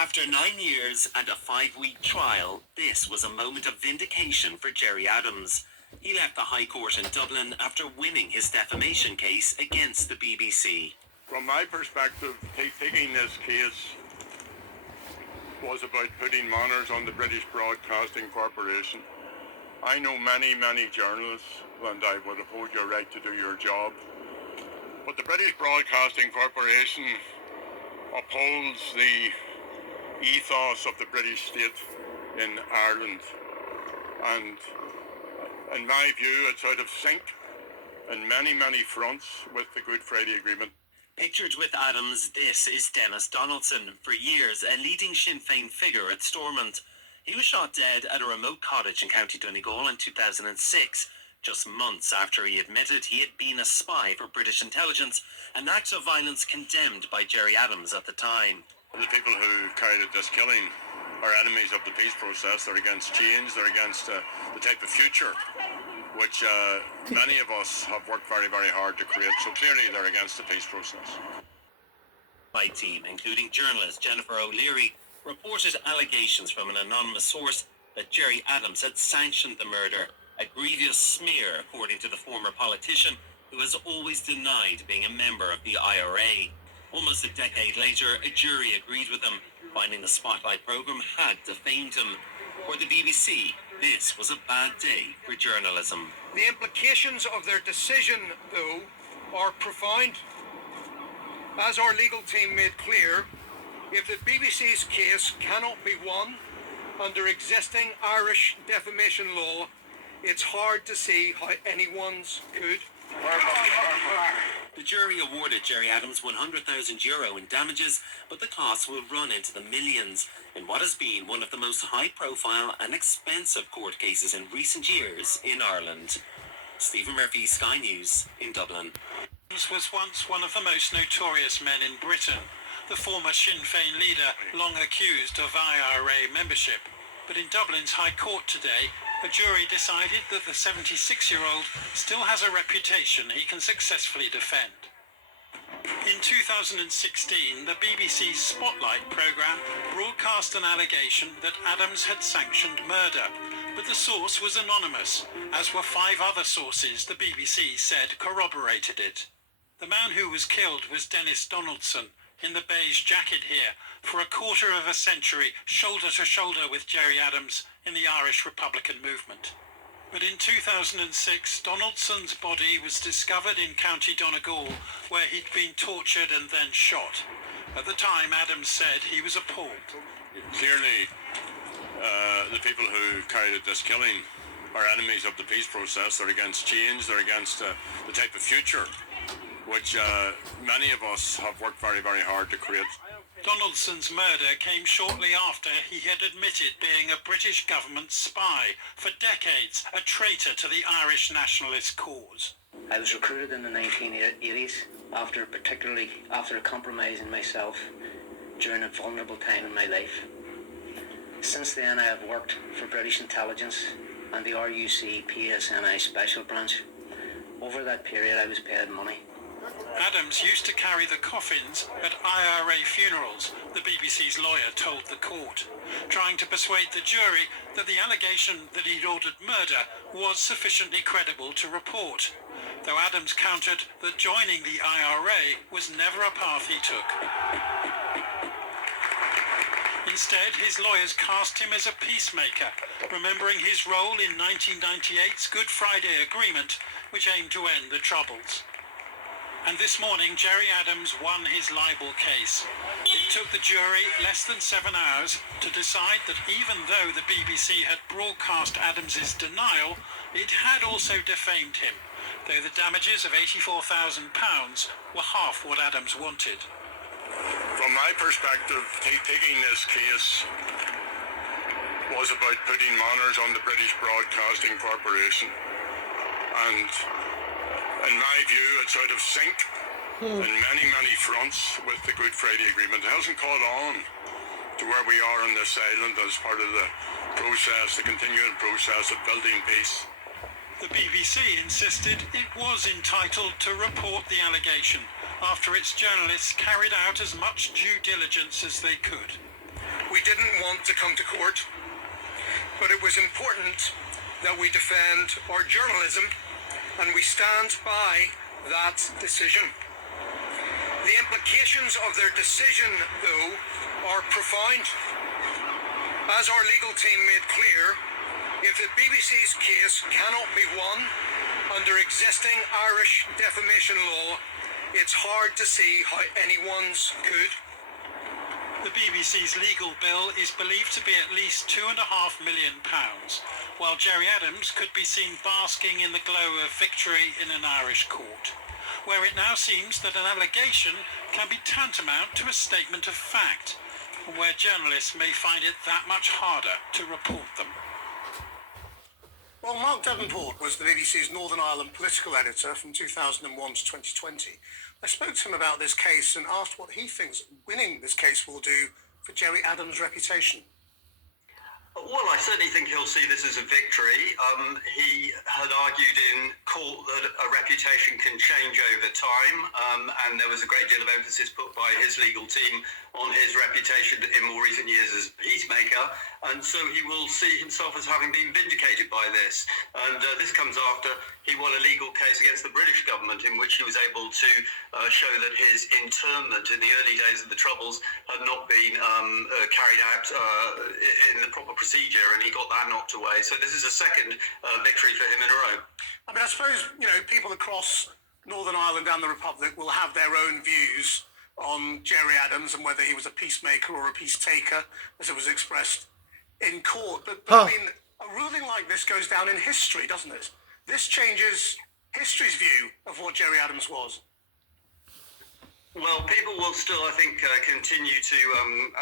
After 9 years and a 5-week trial, this was a moment of vindication for Gerry Adams. He left the High Court in Dublin after winning his defamation case against the BBC. From my perspective, taking this case was about putting manners on the British Broadcasting Corporation. I know many journalists, and I would uphold your right to do your job. But the British Broadcasting Corporation upholds the ethos of the British state in Ireland. And in my view, it's out of sync in many fronts with the Good Friday Agreement. Pictured with Adams, this is Denis Donaldson, for years a leading Sinn Féin figure at Stormont. He was shot dead at a remote cottage in County Donegal in 2006, just months after he admitted he had been a spy for British intelligence, an act of violence condemned by Gerry Adams at the time. The people who carried out this killing are enemies of the peace process. They're against change, they're against the type of future which many of us have worked very hard to create. So clearly they're against the peace process. My team, including journalist Jennifer O'Leary, reported allegations from an anonymous source that Gerry Adams had sanctioned the murder, a grievous smear according to the former politician who has always denied being a member of the IRA. Almost a decade later, a jury agreed with him, finding the Spotlight programme had defamed him. For the BBC, this was a bad day for journalism. The implications of their decision, though, are profound. As our legal team made clear, if the BBC's case cannot be won under existing Irish defamation law, it's hard to see how anyone's could. The jury awarded Gerry Adams €100,000 in damages, but the costs will run into the millions in what has been one of the most high-profile and expensive court cases in recent years in Ireland. Stephen Murphy, Sky News, in Dublin. Adams was once one of the most notorious men in Britain, the former Sinn Féin leader long accused of IRA membership. But in Dublin's High Court today, a jury decided that the 76-year-old still has a reputation he can successfully defend. In 2016, the BBC's Spotlight programme broadcast an allegation that Adams had sanctioned murder, but the source was anonymous, as were 5 other sources the BBC said corroborated it. The man who was killed was Denis Donaldson, in the beige jacket here, for a quarter of a century, shoulder to shoulder with Gerry Adams in the Irish Republican movement. But in 2006, Donaldson's body was discovered in County Donegal, where he'd been tortured and then shot. At the time, Adams said he was appalled. Clearly, the people who carried out this killing are enemies of the peace process. They're against change, they're against the type of future which many of us have worked very hard to create. Donaldson's murder came shortly after he had admitted being a British government spy, for decades a traitor to the Irish nationalist cause. I was recruited in the 1980s after compromising myself during a vulnerable time in my life. Since then I have worked for British intelligence and the RUC PSNI Special Branch. Over that period I was paid money. Adams used to carry the coffins at IRA funerals, the BBC's lawyer told the court, trying to persuade the jury that the allegation that he'd ordered murder was sufficiently credible to report, though Adams countered that joining the IRA was never a path he took. Instead, his lawyers cast him as a peacemaker, remembering his role in 1998's Good Friday Agreement, which aimed to end the Troubles. And this morning, Gerry Adams won his libel case. It took the jury less than 7 hours to decide that even though the BBC had broadcast Adams's denial, it had also defamed him, though the damages of £84,000 were half what Adams wanted. From my perspective, taking this case was about putting manners on the British Broadcasting Corporation, and in my view, it's out of sync in many fronts with the Good Friday Agreement. It hasn't caught on to where we are on this island as part of the process, the continuing process of building peace. The BBC insisted it was entitled to report the allegation after its journalists carried out as much due diligence as they could. We didn't want to come to court, but it was important that we defend our journalism, and we stand by that decision. The implications of their decision, though, are profound. As our legal team made clear, if the BBC's case cannot be won under existing Irish defamation law, it's hard to see how anyone's could. The BBC's legal bill is believed to be at least £2.5 million, while Gerry Adams could be seen basking in the glow of victory in an Irish court, where it now seems that an allegation can be tantamount to a statement of fact, and where journalists may find it that much harder to report them. Well, Mark Davenport was the BBC's Northern Ireland political editor from 2001 to 2020. I spoke to him about this case and asked what he thinks winning this case will do for Gerry Adams' reputation. Well, I certainly think he'll see this as a victory. He had argued in court that a reputation can change over time, and there was a great deal of emphasis put by his legal team on his reputation in more recent years as a peacemaker, and so he will see himself as having been vindicated by this. And this comes after he won a legal case against the British government in which he was able to show that his internment in the early days of the Troubles had not been carried out in the proper procedure, and he got that knocked away. So this is a second victory for him in a row. I mean, I suppose, people across Northern Ireland and the Republic will have their own views on Gerry Adams and whether he was a peacemaker or a peacetaker, as it was expressed in court. But I mean, a ruling like this goes down in history, doesn't it? This changes history's view of what Gerry Adams was. Well, people will still, I think, continue to,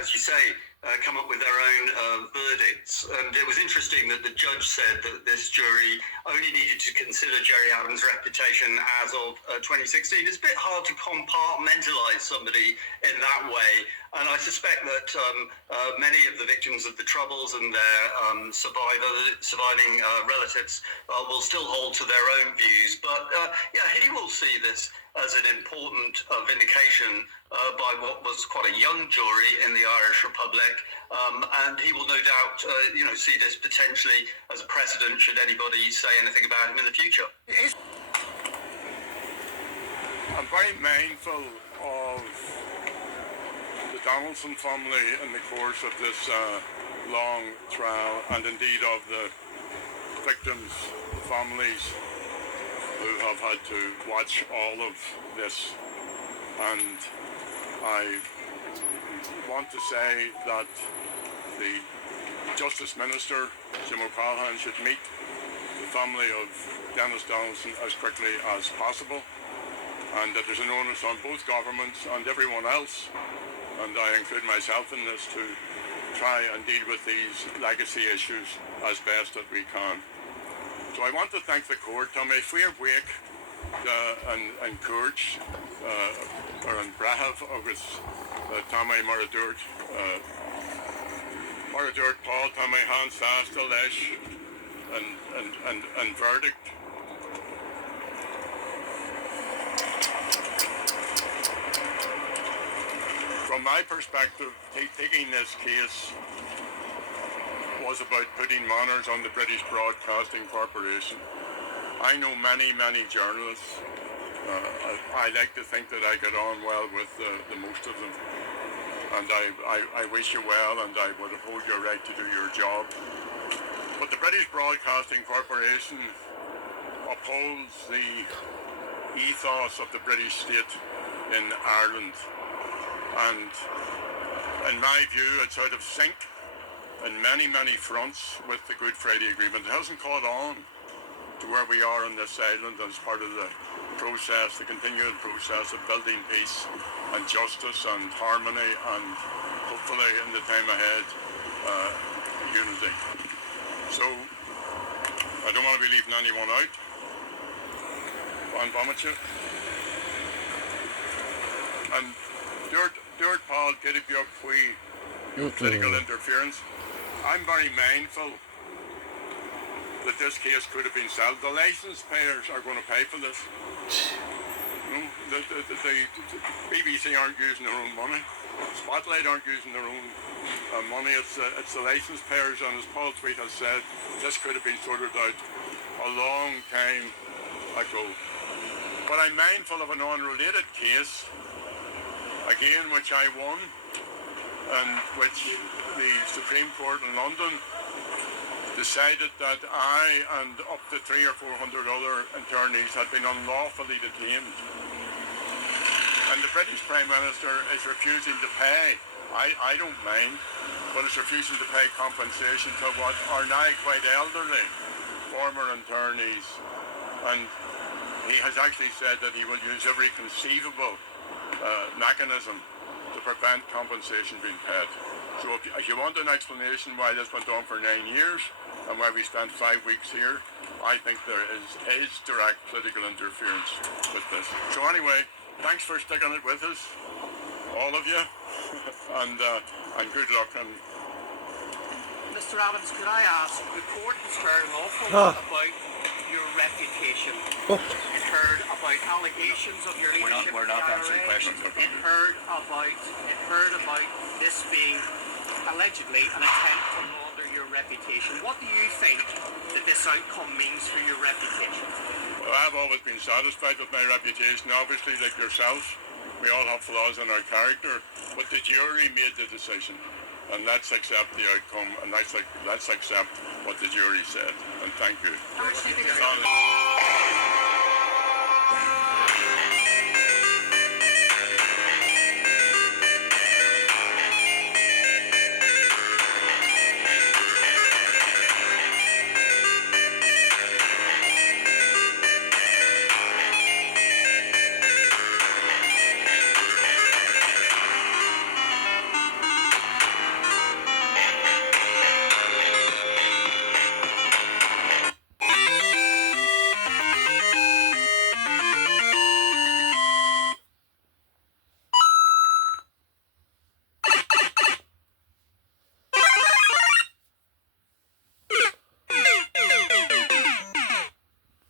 as you say, come up with their own verdicts. And it was interesting that the judge said that this jury only needed to consider Gerry Adams' reputation as of 2016. It's a bit hard to compartmentalise somebody in that way. And I suspect that many of the victims of the Troubles and their surviving relatives will still hold to their own views. But he will see this as an important vindication by what was quite a young jury in the Irish Republic, and he will no doubt, see this potentially as a precedent should anybody say anything about him in the future. I'm very mindful of the Donaldson family in the course of this long trial, and indeed of the victims' families who have had to watch all of this. And I want to say that the Justice Minister, Jim O'Callaghan, should meet the family of Dennis Donaldson as quickly as possible, and that there's an onus on both governments and everyone else, and I include myself in this, to try and deal with these legacy issues as best that we can. So I want to thank the court. Tá mé faoir bhuaic an cuairt ar an bretham agus tá mé mar a dúirt Paul, tá mé han sásta leis an verdict. From my perspective, taking this case was about putting manners on the British Broadcasting Corporation. I know many journalists. I like to think that I get on well with the most of them. And I wish you well, and I would uphold your right to do your job. But the British Broadcasting Corporation upholds the ethos of the British state in Ireland. And in my view, it's out of sync in many fronts with the Good Friday Agreement. It hasn't caught on to where we are on this island as part of the process, the continuing process of building peace and justice and harmony, and hopefully in the time ahead, unity. So I don't want to be leaving anyone out. Van Bommetje. And Stuart Paul, Gerry political interference. I'm very mindful that this case could have been settled. The licence payers are going to pay for this. The BBC aren't using their own money. Spotlight aren't using their own money. It's the license payers, and as Paul Tweed has said, this could have been sorted out a long time ago. But I'm mindful of an unrelated case, again, which I won, and which the Supreme Court in London decided that I and up to 300 or 400 other attorneys had been unlawfully detained. And the British Prime Minister is refusing to pay, I don't mind, but is refusing to pay compensation to what are now quite elderly former attorneys. And he has actually said that he will use every conceivable mechanism to prevent compensation being paid. So if you want an explanation why this went on for 9 years and why we spent 5 weeks here, I think there is direct political interference with this. So anyway, thanks for sticking it with us, all of you, and good luck. And Mr. Adams, could I ask, the court has heard an awful lot about your reputation. It heard about allegations of your leadership. We're not answering questions. It heard about this being allegedly an attempt to launder your reputation. What do you think that this outcome means for your reputation? Well, I've always been satisfied with my reputation. Obviously, like yourself, we all have flaws in our character, but the jury made the decision, and let's accept the outcome, and let's accept what the jury said. And thank you. How much do you think